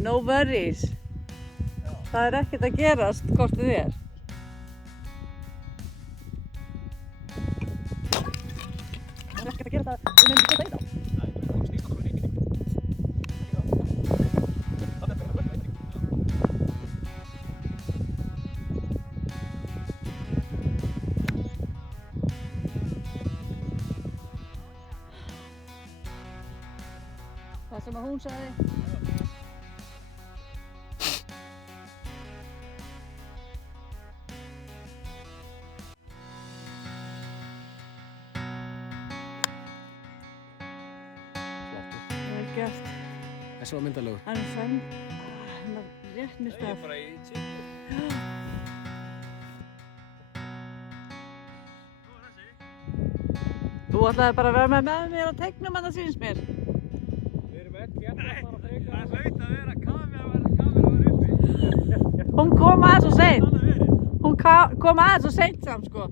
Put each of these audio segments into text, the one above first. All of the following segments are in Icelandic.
no worries. Það er ekkert að gerast hvort þið er. Það er ekkert að gera það, við myndum skjóta í þá. Það sem að hún sagði. Vel gert. Þessi var myndalegur. Hann er fenn. Hann er rétt með stað. Það er bara í tíma. Þú ætlaði bara að vera með mér á teiknum að það sýnst mér. Það hlaut að vera kamera var uppi. Hún kom aðeins og seint. Hún kom aðeins og seint samt sko.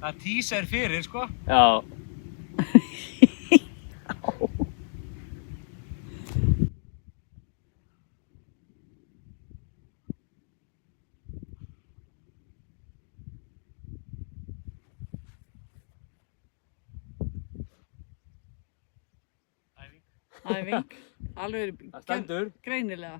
Það teaser fyrir sko. Já. Æfing. Alveg Það stendur. greinilega.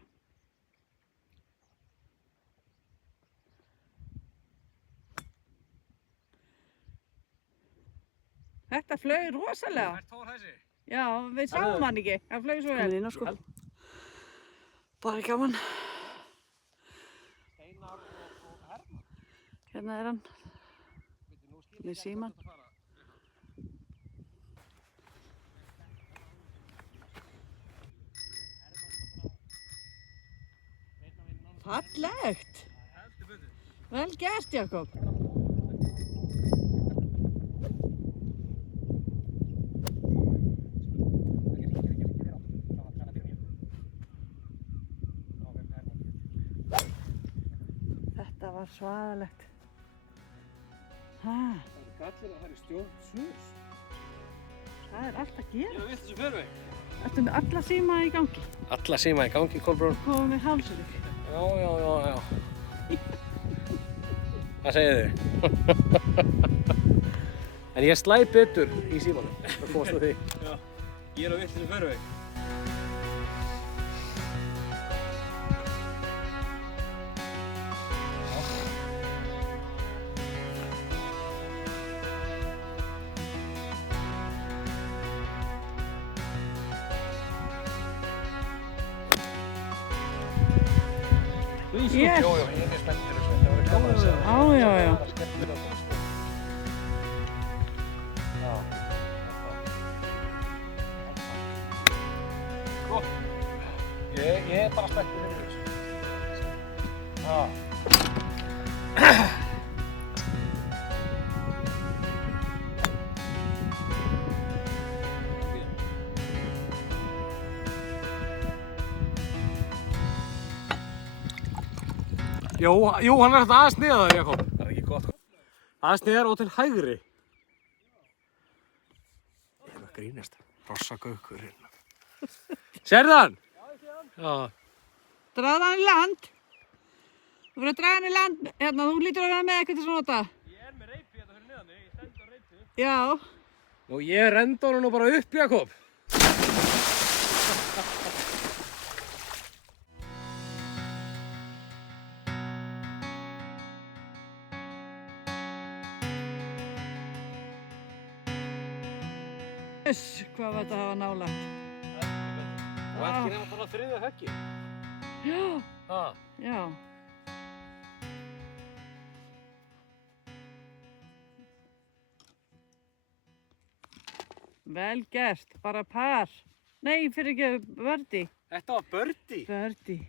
Þetta flaug rosalega. Hvert fór þessi? Já, við sáum hann ekki. Hann flaug svo vel. Hann er inn á sko. Bara gaman. Steinar og Hermann. Hérna er hann. Með símann. Fallegt. Vel gert, Jakob. Þetta var svaðalegt. Það eru kallir að það er stjórn sus. Það er allt að gera. Ég veit þessu förveg. Ertu með alla síma í gangi? Alla síma í gangi, Kolbrún. Komum við hálsrygg. Já. Hvað segið þið? En ég slæ betur í símanum. Það komast að því. Já, ég er á vill þessu förveg. Yes. Jó, ég er spenntur þessu. Þetta verður gaman að sjá. Já. Það er skemmtilega að sko. Já. Gott. Ég er bara spenntur fyrir þessu. Já. Jú, hann er þetta aðeins neðar, Jakob. Það er ekki gott. Aðeins neðar og til hægri. Ég er að grínast. Rossagaukurinn. Sérðu hann? Já, ég sé hann. Já. Dragðu hann í land. Þú verður að draga hann í land. Hérna, þú lítur að vera með eitthvað til svona nota. Ég er með reipi hérna fyrir neðan mig. Ég stend á reipi. Já. Og ég rendi honum nú bara upp, Jakob. Hvað var þetta að hafa nálægt? Og ekki nema bara þriðja höggi. Já. Ha. Já. Vel gert, bara par. Nei, fyrir ekki birdie. Þetta var birdie. Birdie.